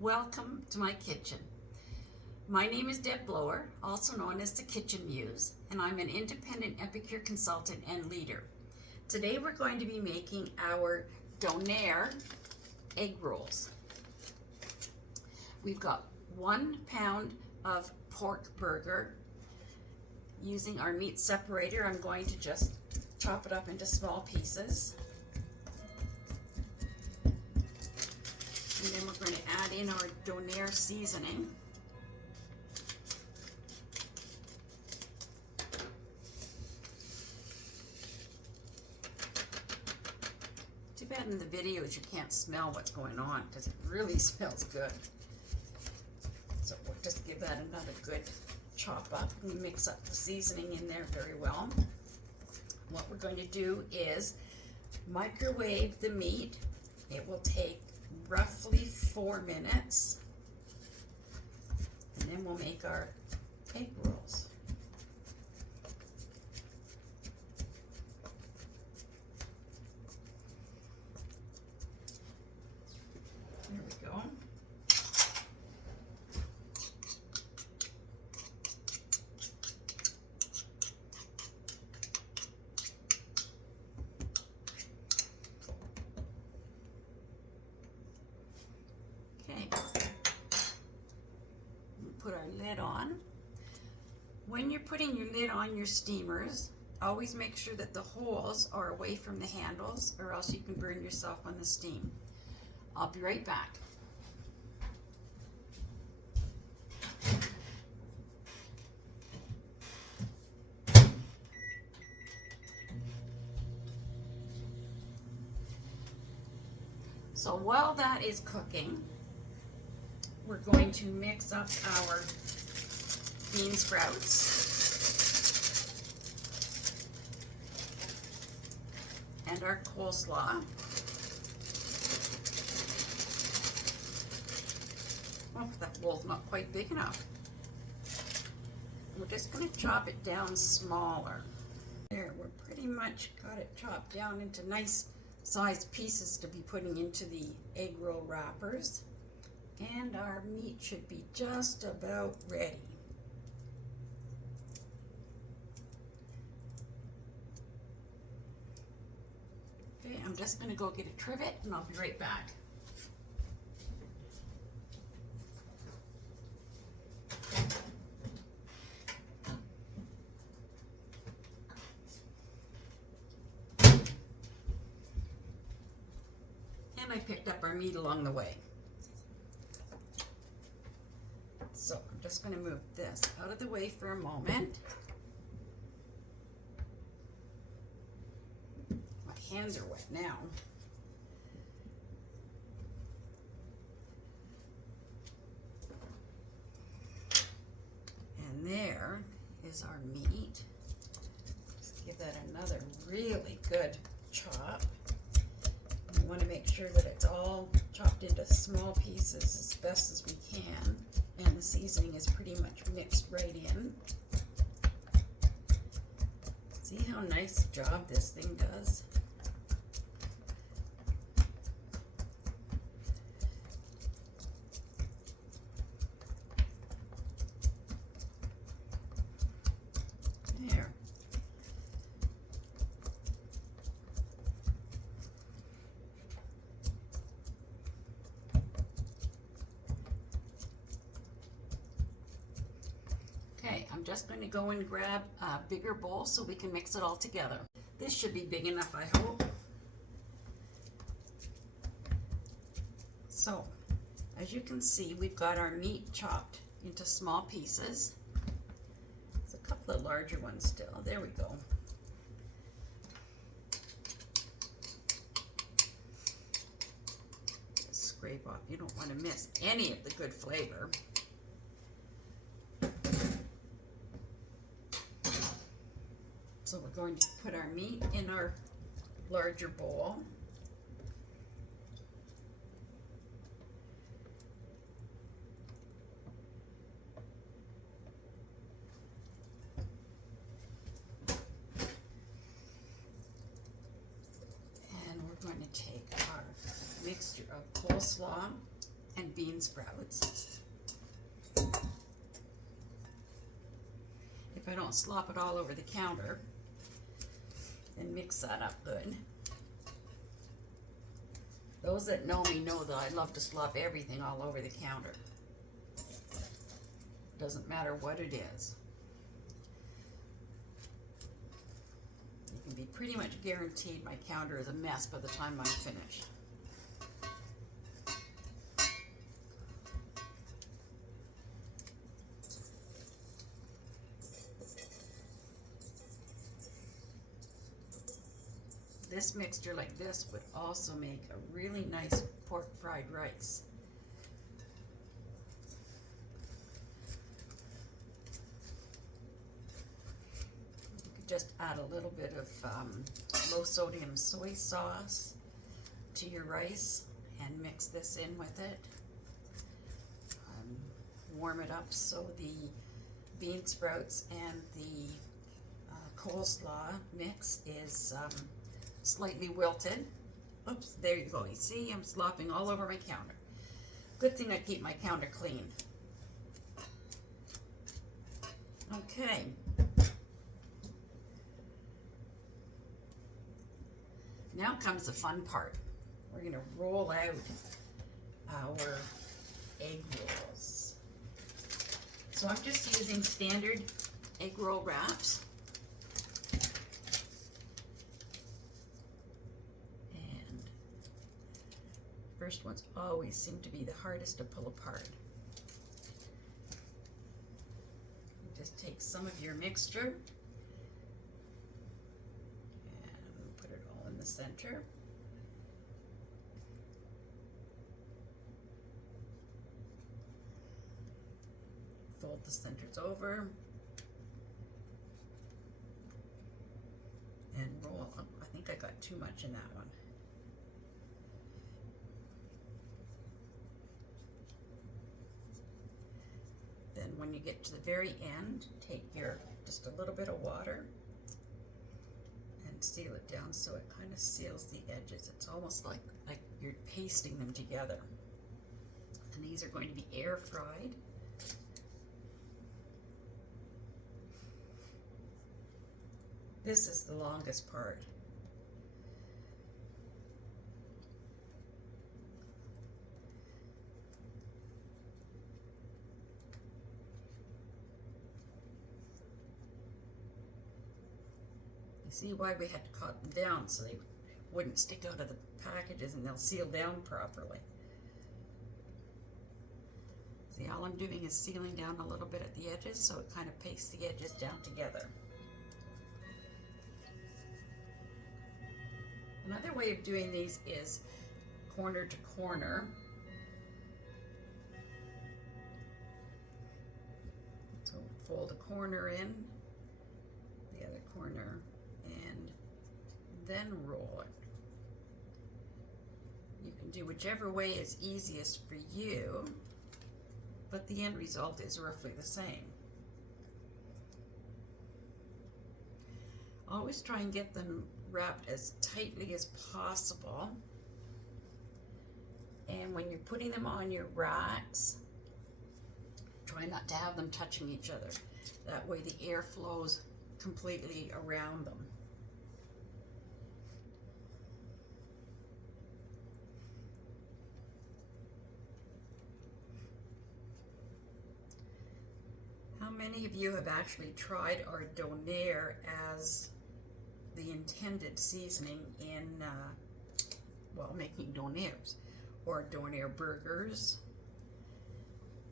Welcome to my kitchen. My name is Deb Blower, also known as the Kitchen Muse, and I'm an independent epicure consultant and leader. Today we're going to be making our Donair egg rolls. We've got 1 pound of pork burger. Using our meat separator, I'm going to just chop it up into small pieces. And then we're going to add in our Donair seasoning. Too bad in the videos you can't smell what's going on because it really smells good. So we'll just give that another good chop up and mix up the seasoning in there very well. What we're going to do is microwave the meat. It will take roughly 4 minutes, and then we'll make our egg rolls. There we go. Put our lid on. When you're putting your lid on your steamers, always make sure that the holes are away from the handles, or else you can burn yourself on the steam. I'll be right back. So while that is cooking, we're going to mix up our bean sprouts and our coleslaw. Oh, that bowl's not quite big enough. We're just going to chop it down smaller. There, we're pretty much got it chopped down into nice sized pieces to be putting into the egg roll wrappers. And our meat should be just about ready. Okay, I'm just going to go get a trivet and I'll be right back. And I picked up our meat along the way. So I'm just going to move this out of the way for a moment. My hands are wet now. And there is our meat. Just give that another really good chop. We want to make sure that it's all chopped into small pieces as best as we can. And the seasoning is pretty much mixed right in. See how nice a job this thing does? There. I'm just going to go and grab a bigger bowl so we can mix it all together. This should be big enough, I hope. So, as you can see, we've got our meat chopped into small pieces. There's a couple of larger ones still. There we go. Just scrape off. You don't want to miss any of the good flavor. So we're going to put our meat in our larger bowl. And we're going to take our mixture of coleslaw and bean sprouts. If I don't slop it all over the counter, then mix that up good. Those that know me know that I love to slop everything all over the counter. Doesn't matter what it is. You can be pretty much guaranteed my counter is a mess by the time I'm finished. This mixture like this would also make a really nice pork fried rice. You could just add a little bit of low sodium soy sauce to your rice and mix this in with it. Warm it up so the bean sprouts and the coleslaw mix is slightly wilted. Oops, there you go. You see, I'm slopping all over my counter. Good thing I keep my counter clean. Okay. Now comes the fun part. We're going to roll out our egg rolls. So I'm just using standard egg roll wraps. First ones always seem to be the hardest to pull apart. Just take some of your mixture and put it all in the center. Fold the centers over and roll. Oh, I think I got too much in that one. Then when you get to the very end, take just a little bit of water and seal it down so it kind of seals the edges. It's almost like you're pasting them together. And these are going to be air fried. This is the longest part. You see why we had to cut them down so they wouldn't stick out of the packages and they'll seal down properly. See, all I'm doing is sealing down a little bit at the edges so it kind of pastes the edges down together. Another way of doing these is corner to corner. So fold a corner in, the other corner, and then roll it. You can do whichever way is easiest for you, but the end result is roughly the same. Always try and get them wrapped as tightly as possible. And when you're putting them on your racks, try not to have them touching each other. That way the air flows completely around them. How many of you have actually tried our Donair as the intended seasoning in, well, making Donairs or Donair burgers?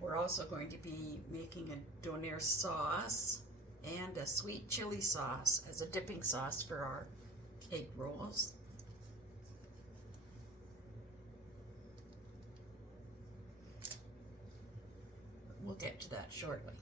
We're also going to be making a Donair sauce and a sweet chili sauce as a dipping sauce for our egg rolls. We'll get to that shortly.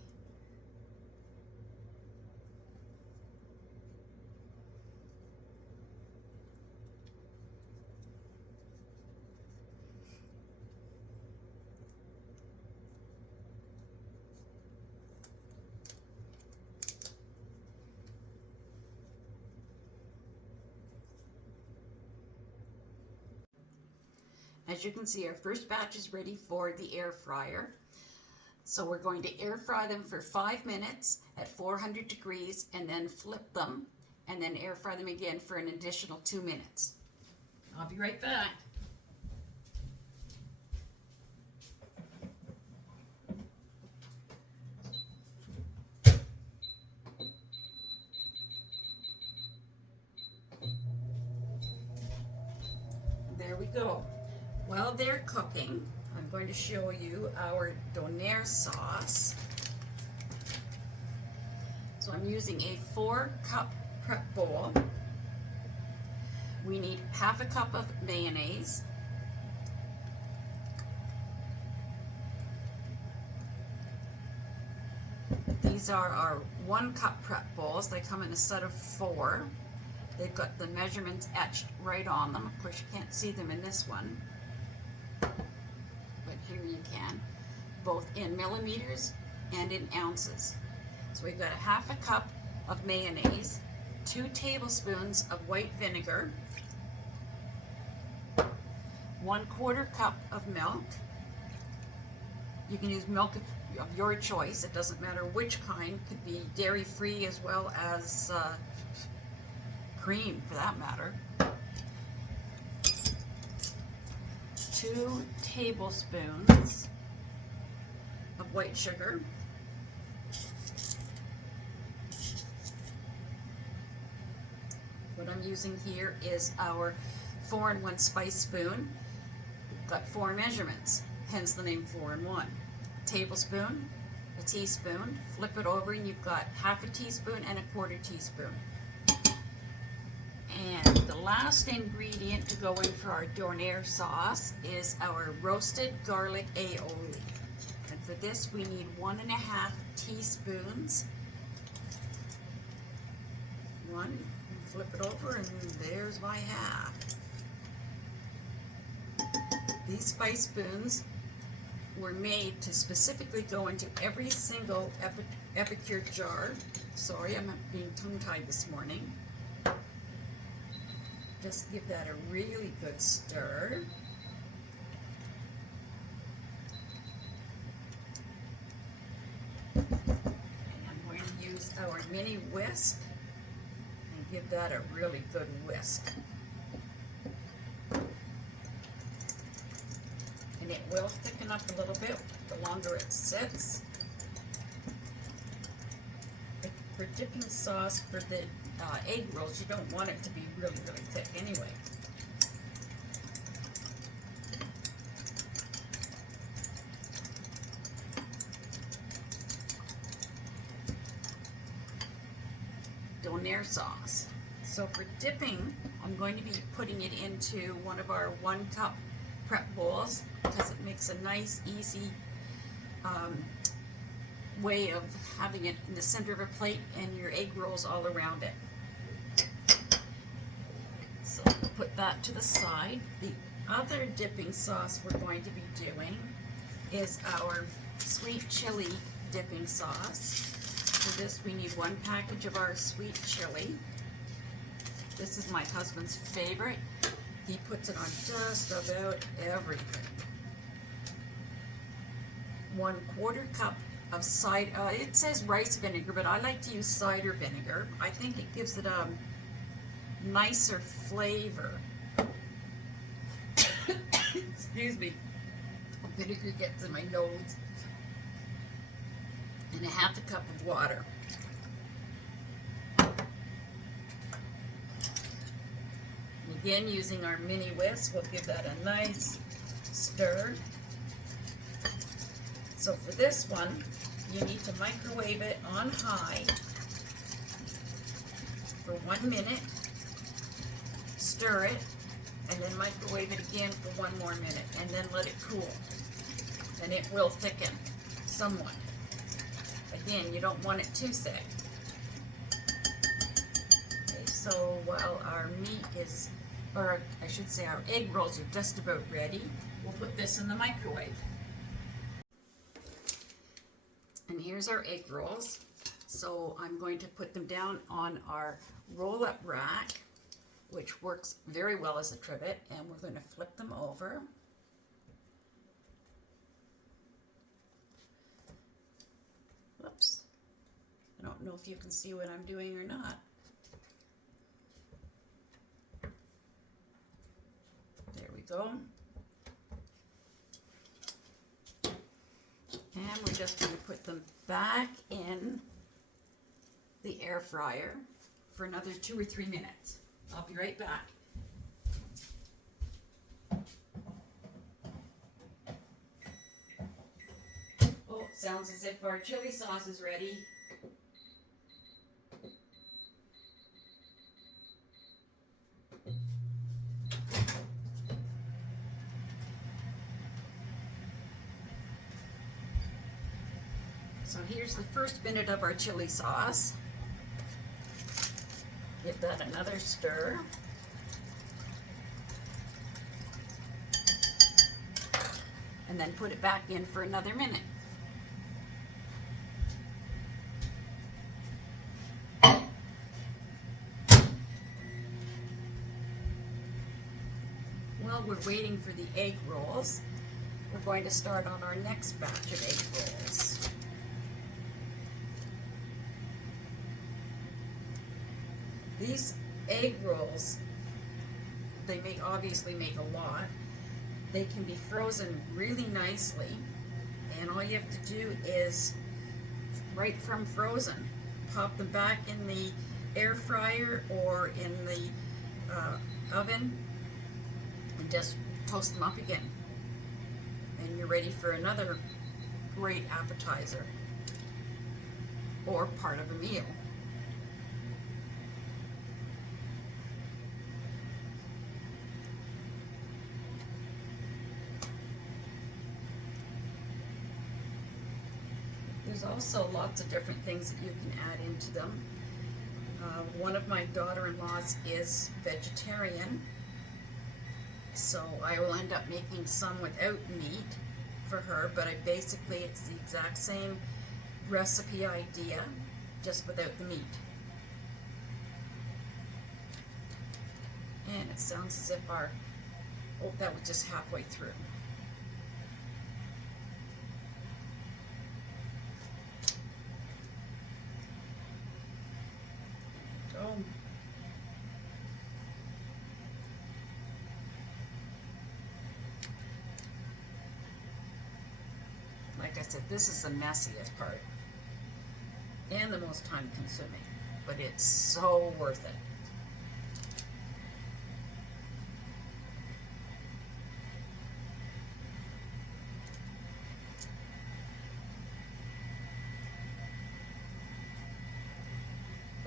as you can see, our first batch is ready for the air fryer. So we're going to air fry them for 5 minutes at 400 degrees and then flip them and then air fry them again for an additional 2 minutes. I'll be right back. There we go. While they're cooking, I'm going to show you our Donair sauce. So I'm using a 4-cup prep bowl. We need half a cup of mayonnaise. These are our 1-cup prep bowls. They come in a set of 4. They've got the measurements etched right on them. Of course, you can't see them in this one, but here you can, both in millimeters and in ounces. So we've got a half a cup of mayonnaise, 2 tablespoons of white vinegar, 1/4 cup of milk. You can use milk of your choice. It doesn't matter which kind. It could be dairy-free as well as cream, for that matter. 2 tablespoons of white sugar. What I'm using here is our 4-in-1 spice spoon. We've got 4 measurements, hence the name 4-in-1. Tablespoon, a teaspoon, flip it over and you've got half a teaspoon and a 1/4 teaspoon. And the last ingredient to go in for our Donair sauce is our roasted garlic aioli. And for this we need 1.5 teaspoons. One, flip it over and there's my half. These spice spoons were made to specifically go into every single Epicure jar. Sorry, I'm being tongue-tied this morning. Just give that a really good stir. And I'm going to use our mini whisk and give that a really good whisk. And it will thicken up a little bit the longer it sits. For dipping sauce for the egg rolls, you don't want it to be really, really thick anyway. Donair sauce. So for dipping, I'm going to be putting it into one of our 1-cup prep bowls because it makes a nice, easy way of having it in the center of a plate and your egg rolls all around it. So we'll put that to the side. The other dipping sauce we're going to be doing is our sweet chili dipping sauce. For this we need 1 package of our sweet chili. This is my husband's favorite. He puts it on just about everything. 1/4 cup of cider. It says rice vinegar, but I like to use cider vinegar. I think it gives it a nicer flavor. Excuse me. Vinegar gets in my nose. And a 1/2 cup of water. Again, using our mini whisk, we'll give that a nice stir. So for this one, you need to microwave it on high for 1 minute, stir it, and then microwave it again for 1 more minute, and then let it cool. And it will thicken somewhat. Again, you don't want it too thick. Okay, so while our meat is, or I should say our egg rolls are just about ready, we'll put this in the microwave. And here's our egg rolls. So I'm going to put them down on our roll-up rack, which works very well as a trivet, and we're going to flip them over. if you can see what I'm doing or not. There we go. And we're just going to put them back in the air fryer for another 2 or 3 minutes. I'll be right back. Oh, it sounds as if our chili sauce is ready. So here's the first minute of our chili sauce. Give that another stir. And then put it back in for another minute. While we're waiting for the egg rolls, we're going to start on our next batch of egg rolls. These egg rolls, they obviously make a lot. They can be frozen really nicely, and all you have to do is, right from frozen, pop them back in the air fryer or in the oven and just toast them up again. And you're ready for another great appetizer or part of a meal. There's also lots of different things that you can add into them. One of my daughter-in-laws is vegetarian, so I will end up making some without meat for her, but basically it's the exact same recipe idea, just without the meat. And it sounds as if our, oh, that was just halfway through. Go. Like I said, this is the messiest part and the most time consuming, but it's so worth it.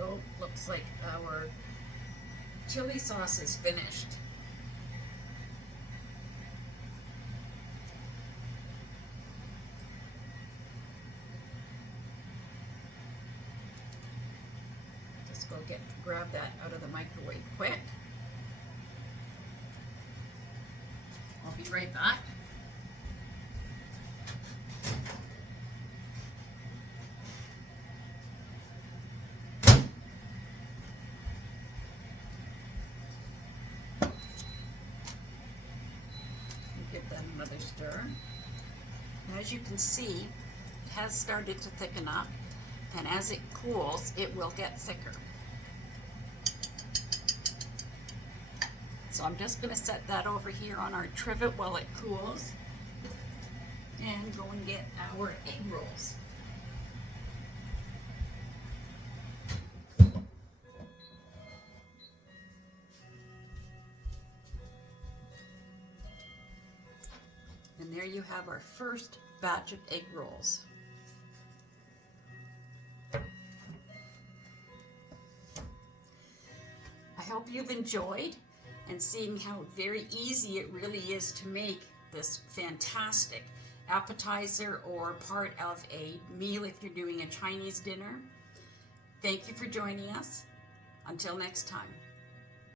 Oh, looks like our chili sauce is finished. Just go grab that out of the microwave quick. I'll be right back. Give that another stir. And as you can see, it has started to thicken up, and as it cools, it will get thicker. So I'm just going to set that over here on our trivet while it cools, and go and get our egg rolls. And there you have our first batch of egg rolls. I hope you've enjoyed and seeing how very easy it really is to make this fantastic appetizer or part of a meal if you're doing a Chinese dinner. Thank you for joining us. Until next time.